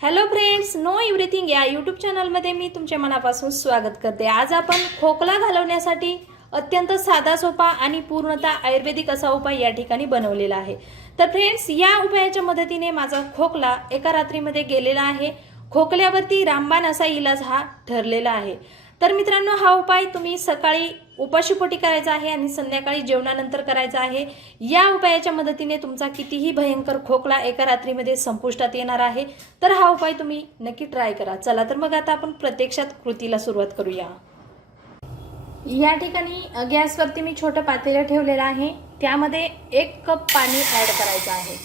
Hello friends, know everything या YouTube चॅनलमध्ये मी तुमच्या मनापासून स्वागत करते। आज आपण खोकला घालवण्यासाठी अत्यंत साधा सोपा आणि पूर्णतः आयुर्वेदिक असा उपाय या ठिकाणी बनवलेला आहे। तर फ्रेंड्स, या उपायाच्या मदतीने माझा खोकला एका रात्रीमध्ये गेलेला आहे। खोकल्यावरती रामबाण असा इलाज हा ठरलेला आहे। तर मित्रांनो, हा उपाय तुम्ही सकाळी उपाशीपोटी करायचा आहे आणि संध्याकाळी जेवणानंतर करायचा आहे। या उपायाच्या मदतीने तुमचा कितीही भयंकर खोकला एका रात्रीमध्ये संपुष्टात येणार आहे। तर हा उपाय तुम्ही नक्की ट्राय करा। चला तर मग आता आपण प्रत्यक्षात कृतीला सुरुवात करूया। या ठिकाणी गॅसवरती मी छोटं पातेलं ठेवलेलं आहे, त्यामध्ये 1 कप पाणी ऍड करायचं आहे।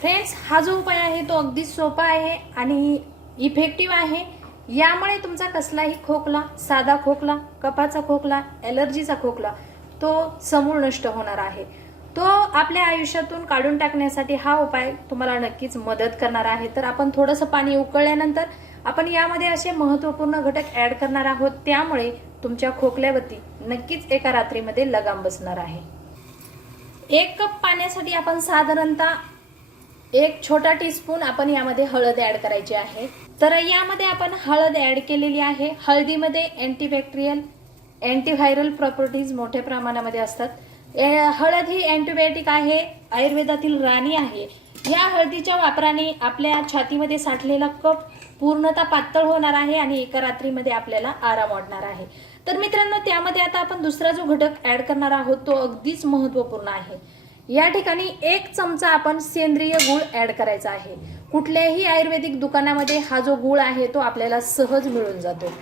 फ्रेंड्स, हा जो उपाय आहे तो अगदी सोपा आहे आणि इफेक्टिव्ह आहे। यामुळे तुमचा कसलाही खोकला, साधा खोकला, कफाचा खोकला, ॲलर्जीचा खोकला तो समूळ नष्ट होणार आहे। तो आपल्या आयुष्यातून काढून टाकण्यासाठी हा उपाय तुम्हाला नक्कीच मदत करणार आहे। तर आपण थोडंसं पाणी उकळल्यानंतर आपण यामध्ये असे महत्त्वपूर्ण घटक ऍड करणार आहोत, त्यामुळे तुमच्या खोकल्यावरती नक्कीच एका रात्रीमध्ये लगाम बसणार आहे। 1 कप पाण्यासाठी आपण साधारणतः 1 छोटा टीस्पून आपण यामध्ये हळद ऍड करायची आहे। तर यामध्ये आपण हळद ऍड केलेली आहे। हळदीमध्ये अँटीबॅक्टेरियल, अँटीव्हायरल प्रॉपर्टीज मोठ्या प्रमाणामध्ये असतात। हळद ही अँटीबायोटिक आहे, आयुर्वेदातील राणी आहे। या हळदीच्या वापराने आपल्या छातीमध्ये साठलेला कफ पूर्णतः पातळ होणार आहे आणि एका रात्रीमध्ये आपल्याला आराम वाटणार आहे। तर मित्रांनो, त्यामध्ये आता आपण दुसरा जो घटक ऍड करणार आहोत तो अगदीच महत्त्वपूर्ण आहे। या ठिकाणी 1 चमचा आपण सेंद्रिय गूळ ऍड करायचा आहे। कुठल्याही आयुर्वेदिक दुकानामध्ये हा जो गूळ आहे तो आपल्याला सहज मिळून जातो।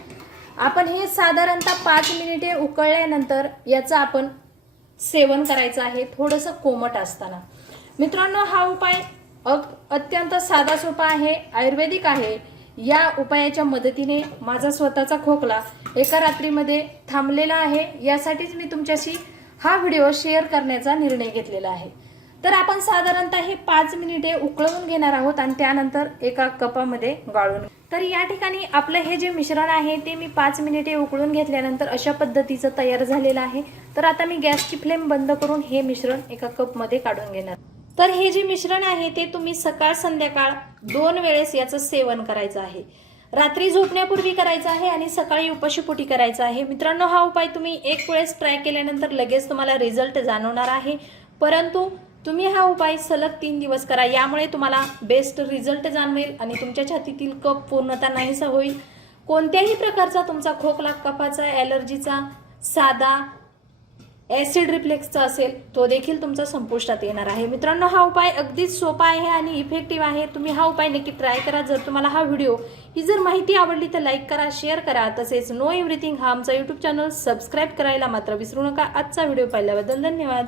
आपण हे साधारणतः 5 मिनिटे उकळल्यानंतर याचं आपण सेवन करायचं आहे, थोडंसं कोमट असताना। मित्रांनो, हा उपाय अत्यंत साधा सोपा आहे, आयुर्वेदिक आहे। या उपायाच्या मदतीने माझा स्वतःचा खोकला एका रात्रीमध्ये थांबलेला आहे। यासाठीच मी तुमच्याशी हा व्हिडिओ शेअर करण्याचा निर्णय घेतलेला आहे। तर आपण साधारणतः हे 5 मिनिटे उकळवून घेणार आहोत आणि त्यानंतर एका कपामध्ये गाळून। तर या ठिकाणी आपलं हे जे मिश्रण आहे ते मी 5 मिनिटे उकळून घेतल्यानंतर अशा पद्धतीचं तयार झालेलं आहे। तर आता मी गॅसची फ्लेम बंद करून हे मिश्रण एका कपमध्ये काढून घेणार। तर हे जे मिश्रण आहे ते तुम्ही सकाळ संध्याकाळ 2 वेळेस याचं सेवन करायचं आहे। रात्री झोपण्यापूर्वी करायचं आहे आणि सकाळी उपाशीपोटी करायचं आहे। मित्रांनो, हा उपाय तुम्ही 1 वेळेस ट्राय केल्यानंतर लगेच तुम्हाला रिझल्ट जाणवणार आहे, परंतु तुम्ही हा उपाय सलग 3 दिवस करा। यामुळे तुम्हाला बेस्ट रिझल्ट जाणवेल आणि तुमच्या छातीतील कफ पूर्णतः नाहीसा होईल। कोणत्याही प्रकारचा तुमचा खोकला, कफाचा, ॲलर्जीचा, साधा, ॲसिड रिफ्लेक्सचा असेल तो देखील तुमचा संपुष्टात येणार आहे। मित्रांनो, हा उपाय अगदीच सोपा आहे आणि इफेक्टिव्ह आहे। तुम्ही हा उपाय नक्की ट्राय करा। जर तुम्हाला हा व्हिडिओ ही जर माहिती आवडली तर लाईक करा, शेअर करा। तसेच नो एव्हरीथिंग हा आमचा यूट्यूब चॅनल सबस्क्राईब करायला मात्र विसरू नका। आजचा व्हिडिओ पाहिल्याबद्दल धन्यवाद।